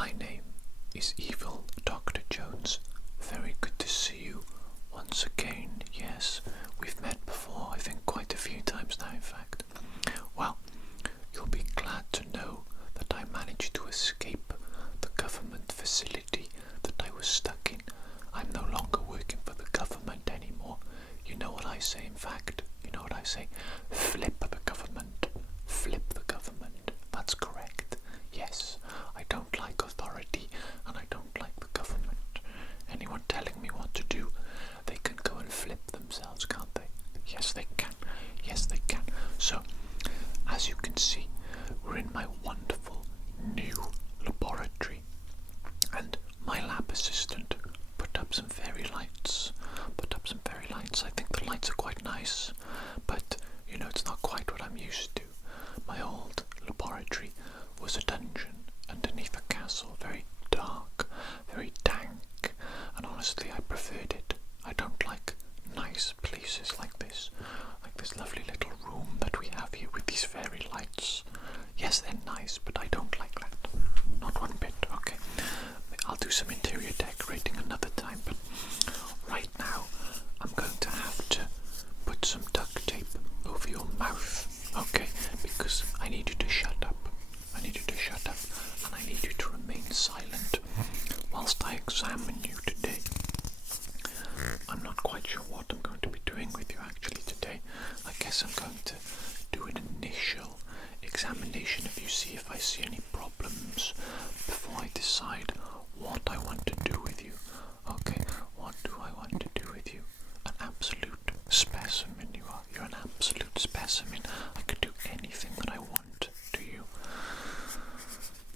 My name is Evil Dr. Jones. Very good to see you once again. Yes, we've met before, I think quite a few times now in fact. Well, you'll be glad to know that I managed to escape the government facility that I was stuck in. I'm no longer working for the government anymore. You know what I say in fact? You know what I say? Flip the government. Flip the government. That's correct. Yes, I don't like authority and I don't like the government. Anyone telling me what to do, they can go and flip themselves, can't they? Yes, they can. Yes, they can. So, as you can see, we're in my wonderful new laboratory, and my lab assistant put up some fairy lights. I think the lights are quite nice, but you know, it's not quite what I'm used to. My old laboratory was a dungeon underneath a castle, very dark, very dank, and honestly I preferred it. I don't like nice places like this lovely little room that we have here with these fairy lights. Yes, they're nice, but I don't like that. Not one bit. Okay, I'll do some interior decorating another time, but right now I'm going to have to put some duct tape over your mouth, okay? Because I need you to shut up. I need you to shut up, and I need you to remain silent whilst I examine you today. I'm not quite sure what I'm going to be doing with you actually today. I guess I'm going to do an initial examination of you, see if I see any problems before I decide what I want to do with you. Okay, what do I want to do with you? An absolute specimen you are. You're an absolute specimen. I could do anything that I want to you.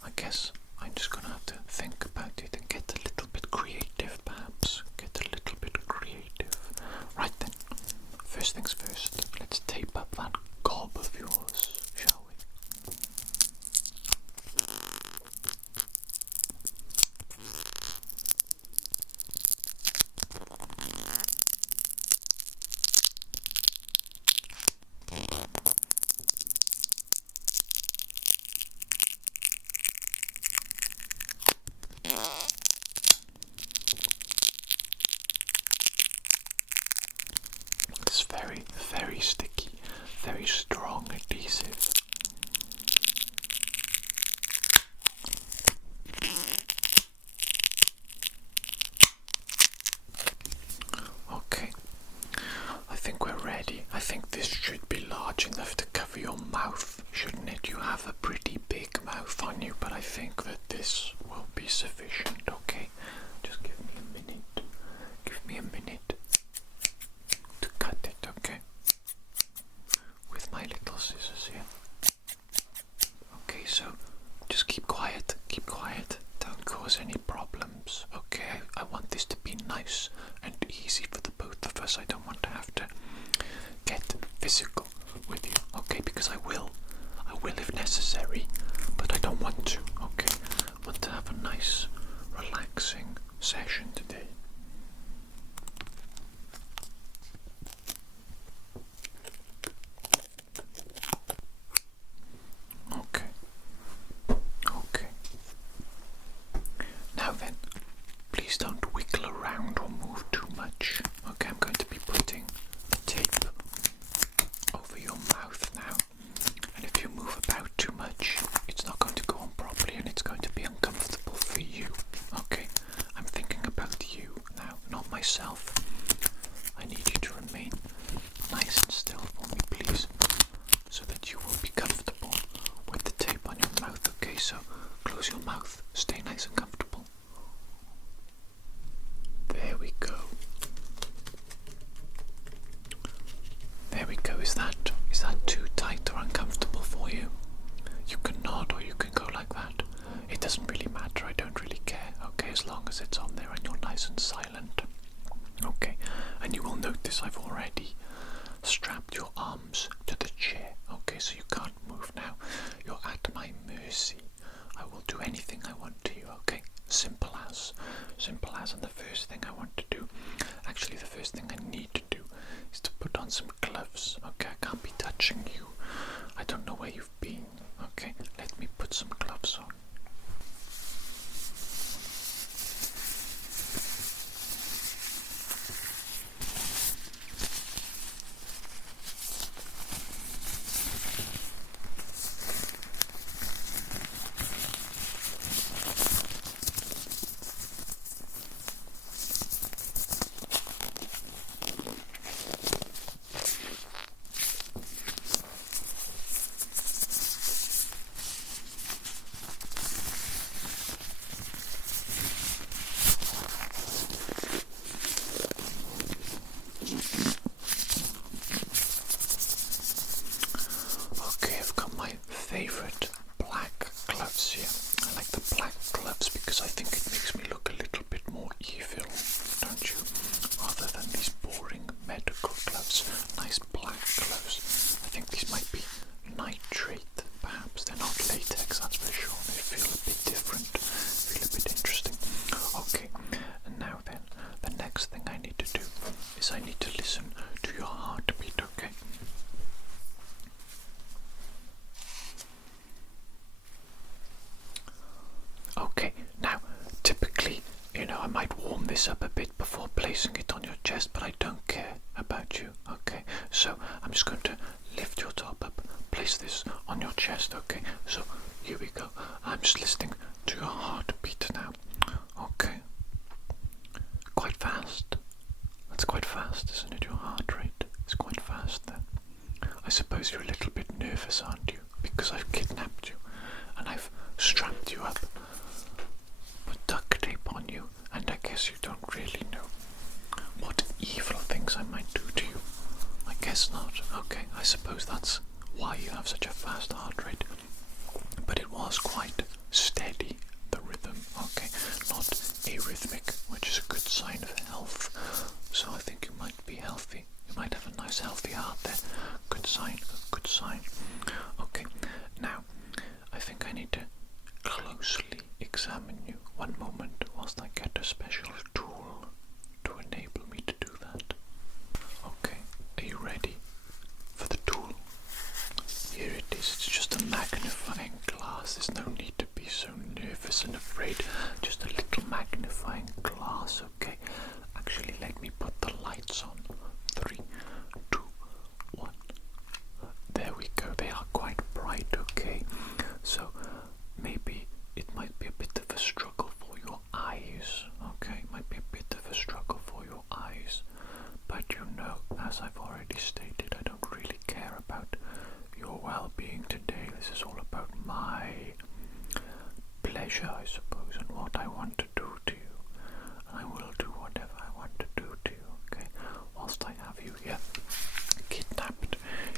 I guess I'm just gonna have to think about it and get a little bit creative, perhaps. Get a little bit creative. Right then, first things first, let's tape up that gob of yours, shall we? It's very, very sticky, very strong adhesive. Okay, I think we're ready. I think this should be large enough to cover your mouth, shouldn't it? You have a pretty big mouth on you, but I think that this will be sufficient, okay? Just give me a minute. Give me a minute to cut it, okay? With my little scissors here. Okay, so just keep quiet, don't cause any problems, okay? I want this to be nice and easy for the both of us. I don't want to have to get physical with you, okay? Because I will if necessary, but I don't want to, okay? I want to have a nice, relaxing session today. Okay. Now then, please don't wiggle around or move too much. Okay, I'm going to be putting the tape over your mouth now. And if you move about too much, it's not going to go on properly and it's going to be uncomfortable for you. Okay, I'm thinking about you now, not myself. I need you to remain nice and still for me, please, so that you will be comfortable with the tape on your mouth. Okay, so close your mouth, stay nice and comfortable. There we go. There we go. Is that too tight or uncomfortable for you? You can nod or you can go like that. It doesn't really matter. I don't really care. Okay, as long as it's on there and you're nice and silent. Okay, and you will notice I've already strapped your arms to the chair. Okay, so you can't move now. You're at my mercy. I will do anything I want to you. Okay. gloves, yeah. I like the black gloves because I think it makes me look a little bit more evil, don't you? Rather than these boring medical gloves. Nice black gloves. I think these might be nitrate, perhaps. They're not latex, that's for sure. They feel a bit different, feel a bit interesting. Okay, and now then, the next thing I need to do is I need to listen to your heartbeat, okay? Okay, now, typically, I might warm this up a bit before placing it on your chest, but I don't care about you, okay? So, I'm just going to lift your top up, place this on your chest, okay? So, here we go. I'm just listening to your heartbeat now, okay? Quite fast. That's quite fast, isn't it? Your heart rate is quite fast then. I suppose you're a little bit nervous, aren't you? Because I've kidnapped you and I've strapped you up, put duct tape on you, and I guess you don't really know what evil things I might do to you. I guess not. Okay, I suppose that's why you have such a fast heart rate. But it was quite steady, the rhythm, okay? Not arrhythmic, which is a good sign of health. So I think you might be healthy. You might have a nice healthy heart there. Good sign, good sign. Okay, now I think I need to closely examine you. One moment whilst I get a special tool to enable me to do that. Okay, are you ready for the tool? Here it is. It's just a magnifying glass. There's no need to be so nervous and afraid. Just a little magnifying glass, okay? Actually, let me put the lights on. 3, 2, 1. There we go. They are quite bright, okay? So, maybe it might be a bit of a struggle for your eyes, okay? Might be a bit of a struggle for your eyes. But as I've already stated, I don't really care about your well-being today. This is all about my pleasure, I suppose, and what I want to do to you. And I will do whatever I want to do to you, okay? Whilst I have you here, kidnapped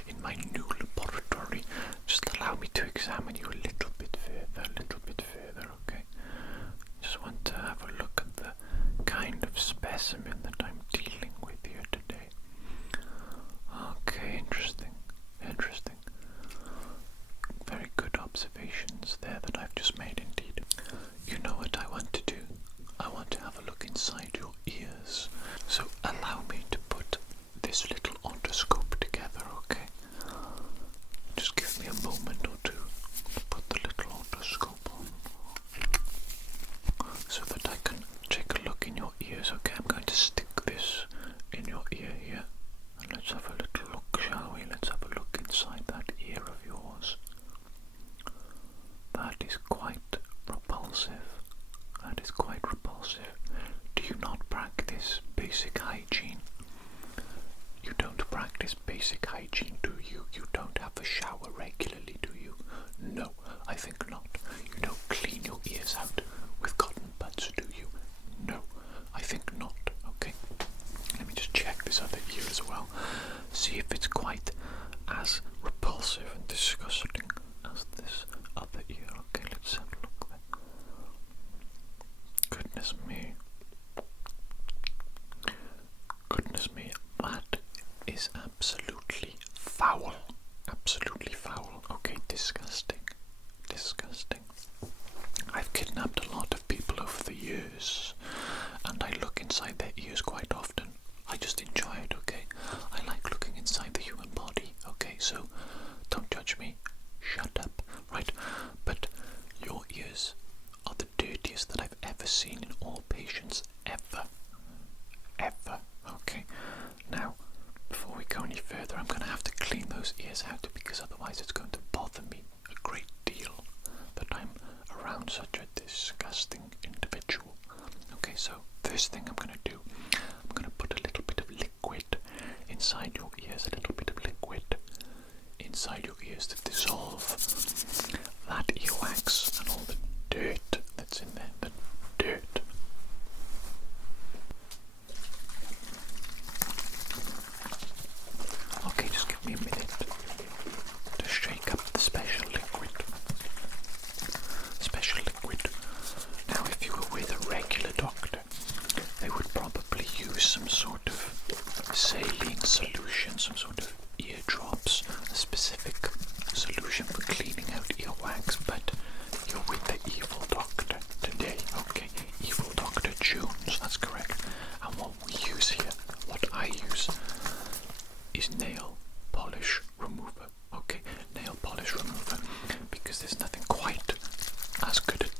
in my new laboratory, just allow me to examine you a little bit further, okay? Just want to have a look at the kind of specimen that I'm dealing with here today. Okay, interesting. Very good observations there that I've just made indeed. You know what I want to do? I want to have a look inside your ears. So allow me to put this little otoscope together, okay? Just give me a moment or two to put the little otoscope on so that I can take a look in your ears, okay? I'm going to stick this in your ear here. And let's have a little look, shall we? Let's have a look inside that ear of yours. That is quite repulsive. Do you not practice basic hygiene? You don't practice basic hygiene, do you? You don't have a shower regularly, do you? No, I think not. You don't clean your ears out with cotton buds, do you? No, I think not. Okay, let me just check this other ear as well. See if it's quite as repulsive and disgusting as this other ear. Okay, let's have a look there. Goodness me, that is absolutely foul. Okay, disgusting. I've kidnapped a lot of people over the years, and I look inside their ears quite often. I just enjoy it, okay? I like looking inside the human body, okay? So don't judge me. Shut up, right? But your ears are the dirtiest that I've ever seen in all patients, ever. Okay? Now, before we go any further, I'm going to have to clean those ears out because otherwise it's going to bother me a great deal that I'm around such a disgusting individual. Okay, so first thing I'm going to do, I'm going to put a little bit of liquid inside your ears, to dissolve that earwax and all the dirt that's in there, the dirt. Okay, just give me a minute to shake up the special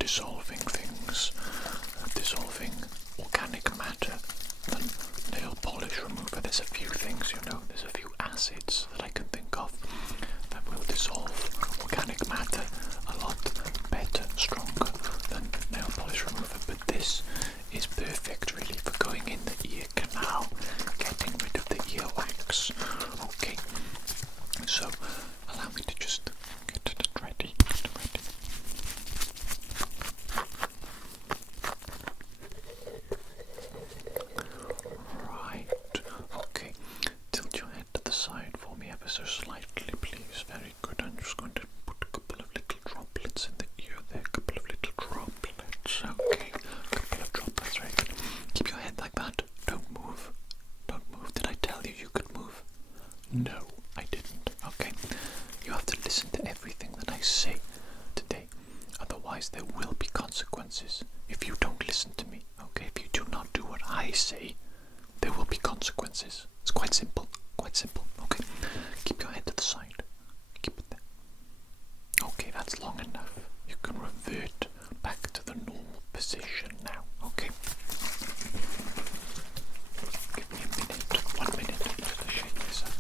dissolving things, dissolving organic matter than nail polish remover. There's a few things, there's a few acids that I can think of that will dissolve organic matter a lot better, stronger than nail polish remover, but this is perfect really for going in the ear canal, getting rid of the earwax. Okay, so allow me to just get it ready. Right, okay, tilt your head to the side for me ever so slightly, please. Very good. I'm just going to put a couple of little droplets in the ear there, a couple of little droplets. Okay, a couple of droplets, right? Keep your head like that. Don't move. Don't move. Did I tell you you could move? No, I didn't. Okay, you have to listen to everything that I say today. Otherwise, there will be consequences if you don't listen to me. Okay, if you do not do what I say, there will be consequences. It's quite simple. Quite simple. Okay, keep your head to the side. Keep it there. Okay, that's long enough. You can revert back to the normal position now. Okay. Give me a minute. 1 minute just to shake this up.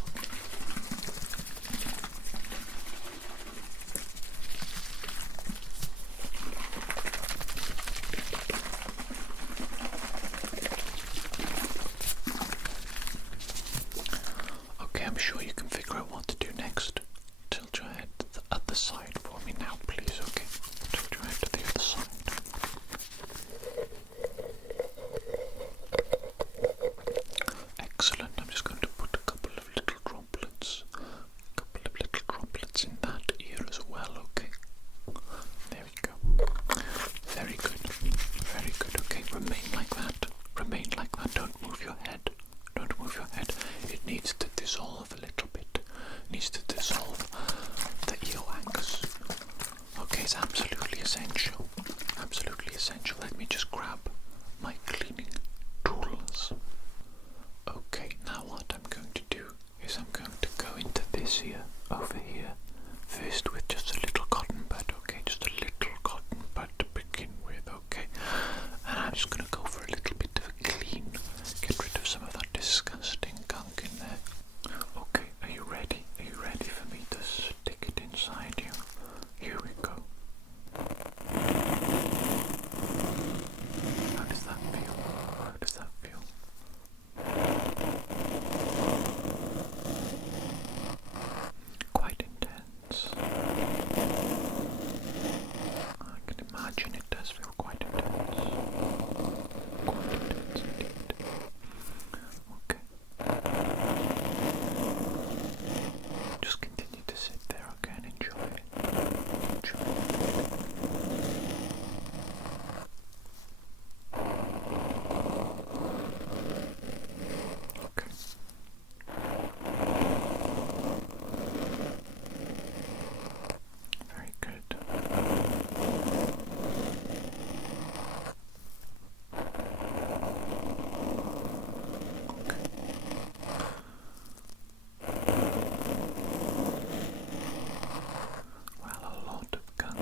Okay, I'm sure you can figure out what to do next. Tilt your head to the other side for me now, please. Okay, tilt your head to the other side. Excellent. I'm just going to put a couple of little droplets in that ear as well. Okay. There we go. Very good. Very good. Okay, remain like that. Remain like that. Don't move your head. Don't move your head. It needs to dissolve a little bit. It needs to dissolve the earwax. Okay, it's absolutely essential. Absolutely essential. Let me just grab my cleaning tools. Okay, now what I'm going to do is I'm going to go into this ear, over here, first with just a little cotton bud, okay? Just a little cotton bud to begin with, okay? And I'm just going to go for a little bit of a clean, get rid of some of that disgusting gunk in there. Okay, are you ready? Are you ready for me to stick it inside you? Here we go. How does that feel? How does that feel? Quite intense. I can imagine it does feel quite intense. Quite intense indeed. Okay. Just continue to sit there, okay, and enjoy it. Enjoy it. Okay. Very good. Okay. Well, a lot of gunk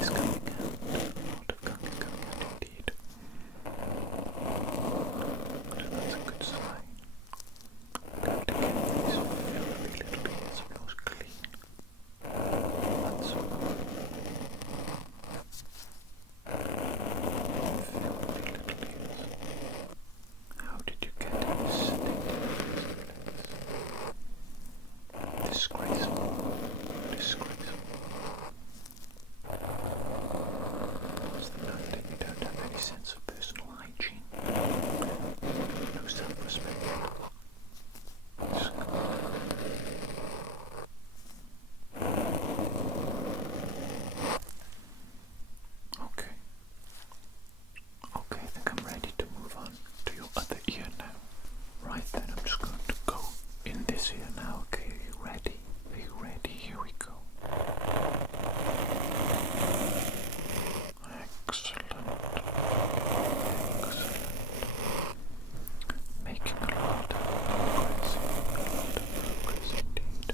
is coming out. A lot of gunk is coming out indeed. But that's a good sign. I'm going to get these filthy little ears of yours clean. That's all. Filthy little ears. How did you get in this state? Disgraceful. Disgraceful. What's the note that you don't have any sense of personal hygiene? No self-respect. Okay. Okay, I think I'm ready to move on to your other ear now. Right then, I'm just going to go in this ear now. Okay, are you ready? Are you ready? Here we go. Excellent. Excellent. Making a lot of progress. Indeed.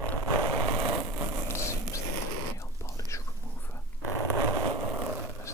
It seems that the nail polish remover has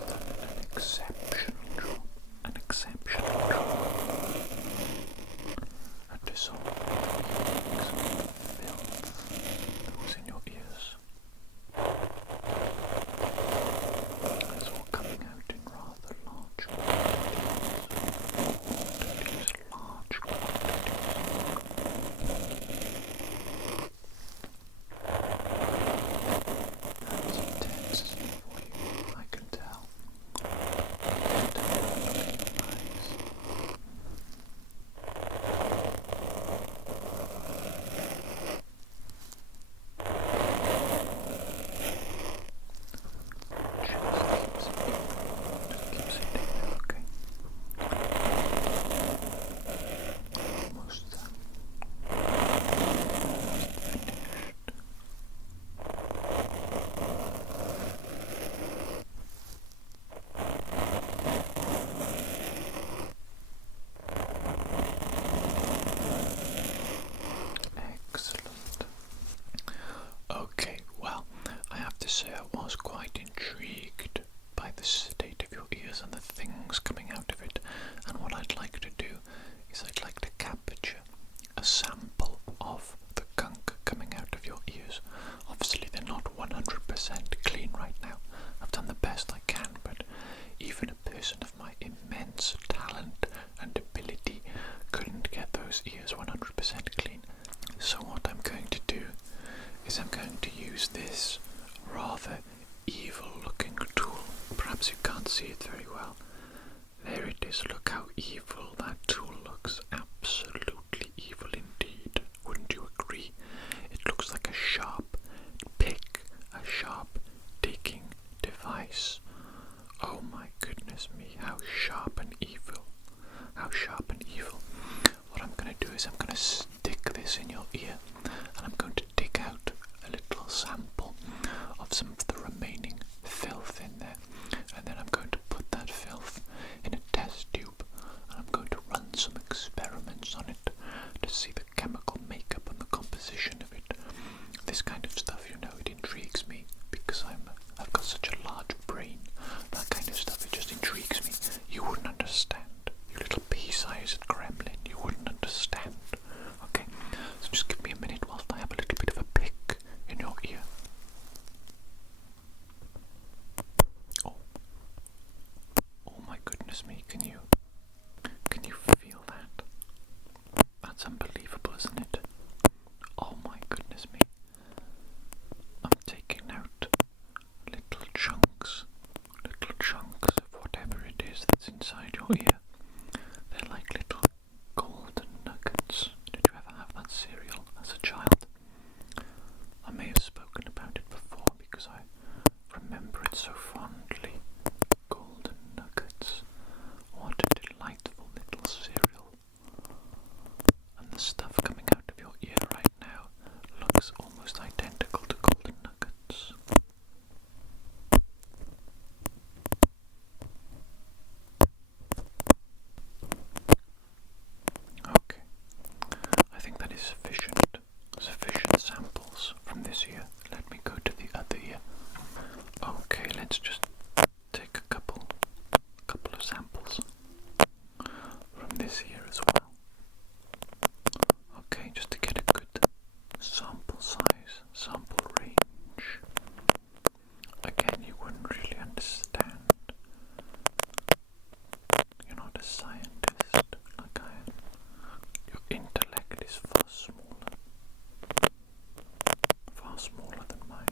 perhaps you can't see it very well. There it is. Look how evil that tool looks. Absolutely evil indeed. Wouldn't you agree? It looks like a sharp pick, a sharp digging device. Oh my goodness me, how sharp and evil. How sharp and evil. What I'm going to do is I'm going to stick this in your ear, and I'm going to dig out a little sample of some of the remaining filth in there, and then I'm going to put that filth in a test tube, and I'm going to run some experiments on it to see the chemical makeup and the composition of it. This kind of stuff, you know, it intrigues me because I've got such a large brain. That kind of stuff, it just intrigues me. You wouldn't understand. You little pea-sized gremlin, you wouldn't understand. Okay, so just give me a minute whilst I have a little bit of a pick in your ear. Oh my goodness me, can you feel that? That's unbelievable, isn't it? Oh my goodness me. I'm taking out little chunks of whatever it is that's inside your ear. They're like little golden nuggets. Did you ever have that cereal as a child? I may have spoken about it before because I remember it so fondly. Golden nuggets. What a delightful little cereal. And the stuff coming out of your ear right now looks almost identical to golden nuggets. Okay, I think that is sufficient samples from this ear. Let me go to the other ear. Okay, let's just take a couple of samples from this ear as well. Okay, just to get a good sample size, sample range. Again, you wouldn't really understand. You're not a scientist like I am. Your intellect is far smaller than mine.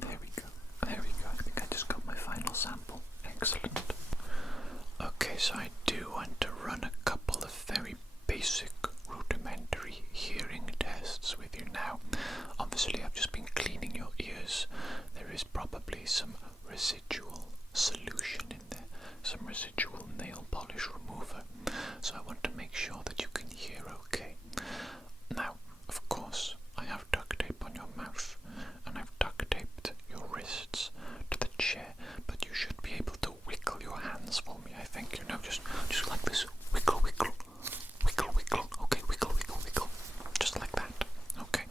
There we go. I think I just got my final sample. Excellent. Okay, so I do want to run a couple of very basic, rudimentary hearing tests with you now. Obviously, I've just been cleaning your ears. There is probably some residual solution in there, some residual nail polish remover. So I want to make sure that you can hear okay. Now, of course, I have duct tape on your mouth, and I've duct taped your wrists to the chair, but you should be able to wiggle your hands for me, I think, you know, just like this. Wiggle, wiggle, wiggle, wiggle. Okay, wiggle, wiggle, wiggle. Just like that. Okay.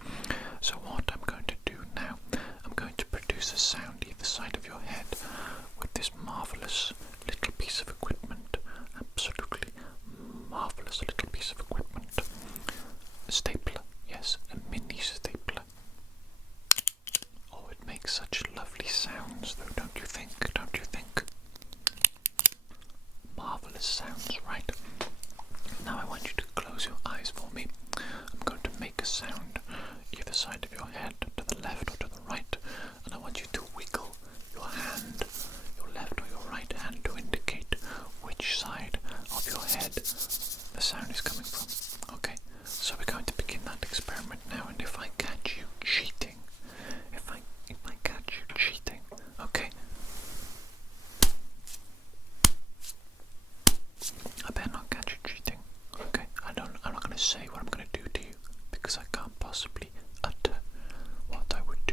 So what I'm going to do now, I'm going to produce a sound either side of your head with this marvellous little piece of equipment. Absolutely marvellous little piece of equipment. A stapler, yes, a mini stapler. Oh, it makes such lovely sounds though, don't you think? Marvellous sounds, right? Now I want you to close your eyes for me. I'm going to make a sound either side of your head, to the left or to the right, and I want you to wiggle your hand, your left or your right hand, to indicate which side of your head the sound is coming from. Okay, so we're going to begin that experiment now, and if I catch you cheating, if I catch you cheating, okay? I better not catch you cheating, okay? I'm not going to say what I'm going to do to you, because I can't possibly utter what I would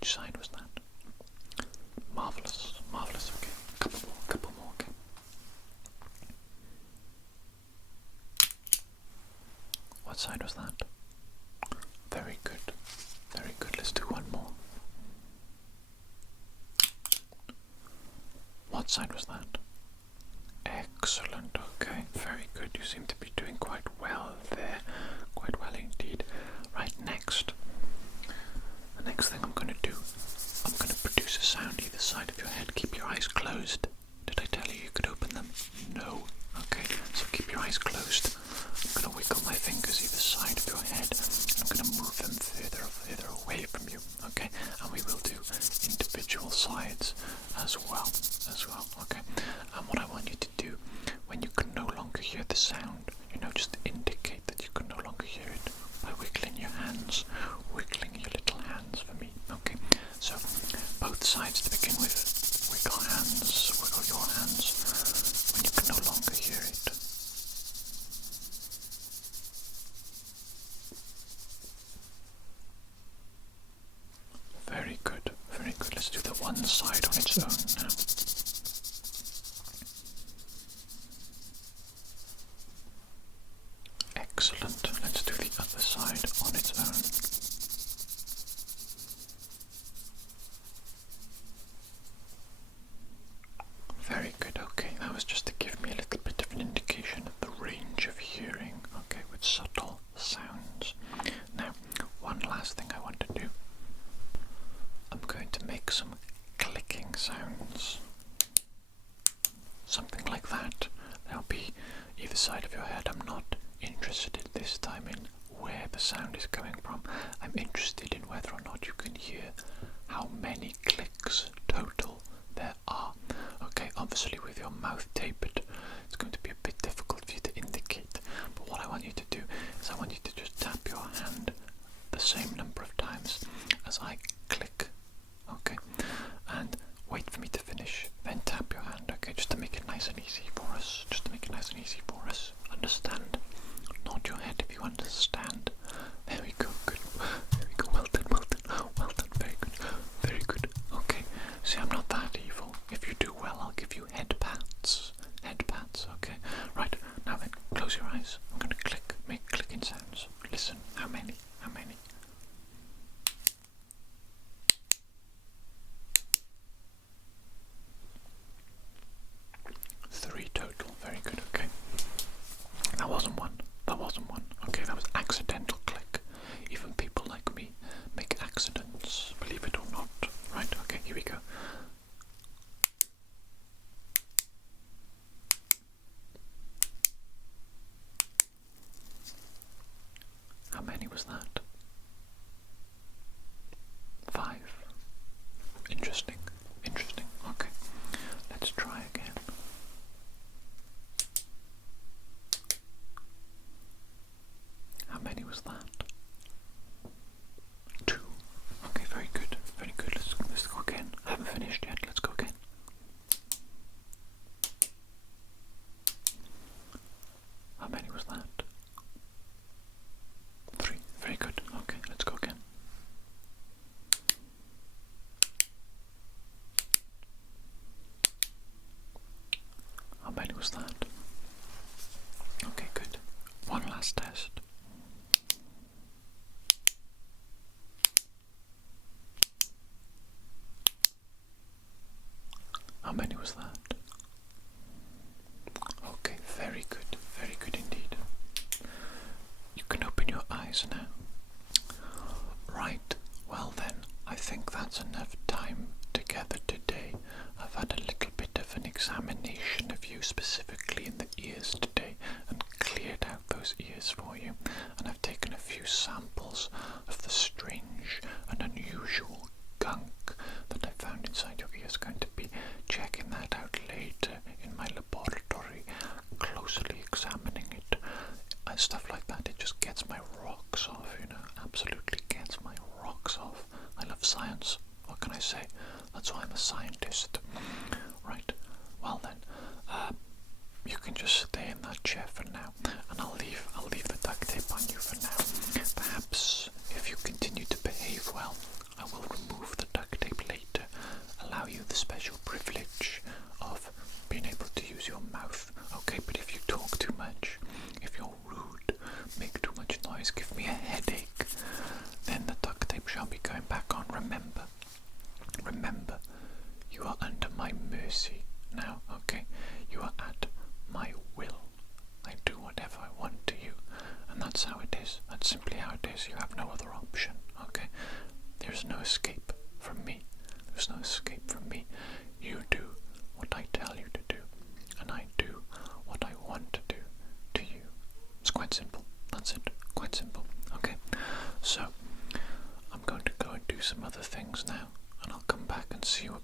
Which side was that? Marvellous, marvellous, okay. Couple more, okay. What side was that? Very good, very good. Let's do one more. What side was that? Excellent, okay, very good. You seem to be doing quite well there, quite well indeed. Right, next. The next thing I'm going to do, I'm going to produce a sound either side of your head. Keep your eyes closed. Did I tell you you could open them? No. Okay, so keep your eyes closed. I'm going to wiggle my fingers either side of your head. I'm going to move them further away from you. Okay, and we will do individual sides as well. Okay. And what I want you to do when you can no longer hear the sound, just indicate that you can no longer hear it by wiggling your hands, wiggling your little hands for me. Okay. So both sides to begin with. Wiggle hands, wiggle your hands when you can no longer hear it. Very good, very good. Let's do the one side on its own now. Excellent. Let's do the other side on its own. Very good, okay. That was just to give me a little bit of an indication of the range of hearing, okay, with subtle sounds. Now, one last thing I want to do. I'm going to make some clicking sounds. Something like that. They'll be either side of your head. I'm not interested this time in where the sound is coming from. I'm interested in whether or not you can hear how many clicks total there are. Okay, obviously with your mouth tapered, it's going to be a bit difficult for you to indicate. But what I want you to do is I want you to just tap your hand the same number of times as I click. Okay, and wait for me to finish, then tap your hand, okay, just to make it nice and easy for us, Understand? Nod your head if you understand. There we go, good. There we go, well done, very good, okay. See, I'm not that evil. If you do well, I'll give you head pats, okay. Right, now then, close your eyes. I'm going to make clicking sounds. Listen, how many? 3 total, very good, okay. That wasn't one. Okay, that was accidental click. Even people like me make accidents, believe it or not. Right, okay, here we go. How many was that? 5. Interesting. Okay, let's try again. How many was that? 2. Okay, very good. Let's go again. I haven't finished yet. Let's go again. How many was that? 3. Very good. Okay, let's go again. How many was that? Okay, good. One last test. How many was that? Okay, very good indeed. You can open your eyes now. Right, well then, I think that's enough time together today. I've had a little bit of an examination of you, specifically in the ears today, and cleared out those ears for you. And I've taken a few samples of the strange and unusual gunk that I found inside your ears. Going to be checking that out later in my laboratory, closely examining it. Stuff like that, it just gets my rocks off, absolutely gets my rocks off. I love science, what can I say? That's why I'm a scientist. Right, well then, you can just stay in that chair for now, and I'll leave the duct tape on you for now. Perhaps if you continue to behave well, I will remove the escape from me. There's no escape from me. You do what I tell you to do, and I do what I want to do to you. It's quite simple. That's it. Quite simple. Okay? So, I'm going to go and do some other things now, and I'll come back and see you